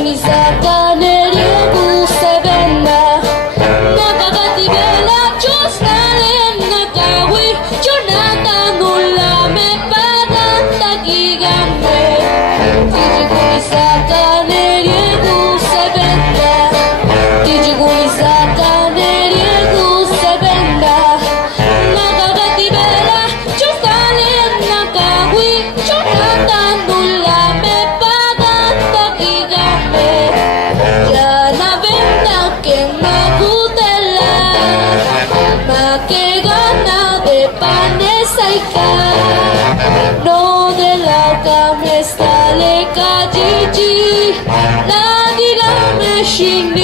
Ni sacaneriegu se venda Nakagati bela chusnalen nakawi Jonathan nula me pagan tagigambe Tijuguni sacaneriegu se venda Tijuguni sacaneriegu se venda Nakagati bela chusnalen nakawi Jonathan nula me pagan tagigambe que magutela ma que gana de panesa y ca no de la cama está le cajiji la diga me shini